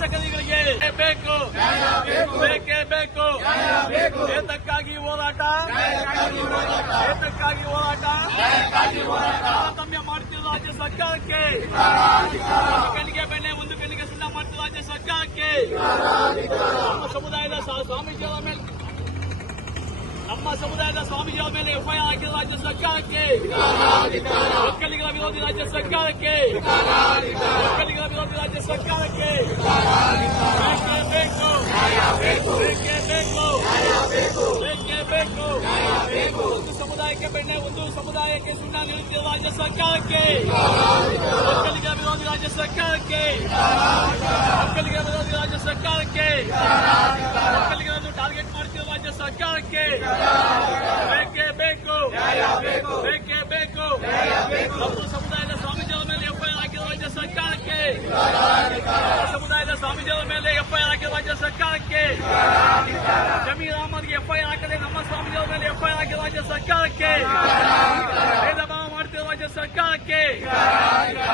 ಸಕ್ಕಡಿಗಳಿಗೆ ಬೇಕು ನ್ಯಾಯ ಬೇಕು ಬೇಕೆ ಬೇಕು ನ್ಯಾಯ ಬೇಕು ದೇಶಕ್ಕಾಗಿ ಹೋರಾಟ ದೇಶಕ್ಕಾಗಿ ಹೋರಾಟ ದೇಶಕ್ಕಾಗಿ ಹೋರಾಟ ನ್ಯಾಯಕ್ಕಾಗಿ ಹೋರಾಟ ತಮ್ಮ ಮಾರ್ತಿದ ರಾಜ್ಯ ಸರ್ಕಾರಕ್ಕೆ ಧಿಕಾರಾಧಿಕಾರಕ್ಕೆ ಬೆನ್ನೆ ಮುಂದೆಕ್ಕೆ ಸುಳ್ಳು ಮಾಡ್ತಿದ ರಾಜ್ಯ ಸರ್ಕಾರಕ್ಕೆ ಧಿಕಾರಾಧಿಕಾರ ಸಮುದಾಯದ ಸ್ವಾಮೀಜಿಯಾವೆಲ್ಲ ನಮ್ಮ ಸಮುದಾಯದ ಸ್ವಾಮೀಜಿಯಾವೆಲ್ಲ ಎಫಿ ಆಕಿರ ರಾಜ್ಯ ಸರ್ಕಾರಕ್ಕೆ ಧಿಕಾರಾಧಿಕಾರಕ್ಕೆ ಧಿಕಾರಾಧಿಕಾರಕ್ಕೆ ವಿರೋಧಿ ರಾಜ್ಯ ಸರ್ಕಾರಕ್ಕೆ ಧಿಕಾರಾಧಿಕಾರಕ್ಕೆ ವಿರೋಧಿ ರಾಜ್ಯ ಸರ್ಕಾರಕ್ಕೆ બેંકો સુમુદાય કે બેને ઉнду સુમુદાય કે સુના નિય સેવા જે સત્તા કે જિમ્માદારકલિયા વિરોધ રાજ સરકાર કે જિમ્માદારકલિયા વિરોધ રાજ સરકાર કેકલિયા તો ટાર્ગેટ મારતી રાજ સરકાર કે જિમ્માદારકલિયા બેકે બેકો જયયા બેકો બેકે બેકો જયયા બેકો સુમુદાયના સ્વામિત્વ મેલે એફઆઈ આકે રાજ સરકાર કે જિમ્માદારકલિયા સુમુદાયના સ્વામિત્વ મેલે એફઆઈ આકે રાજ સરકાર કે જિમ્માદારકલિયા જમીન અહમદ કે એફઆઈ આકે ali apanha lá que loja sacada aqui. Ainda vai a morte loja sacada aqui. Caraca!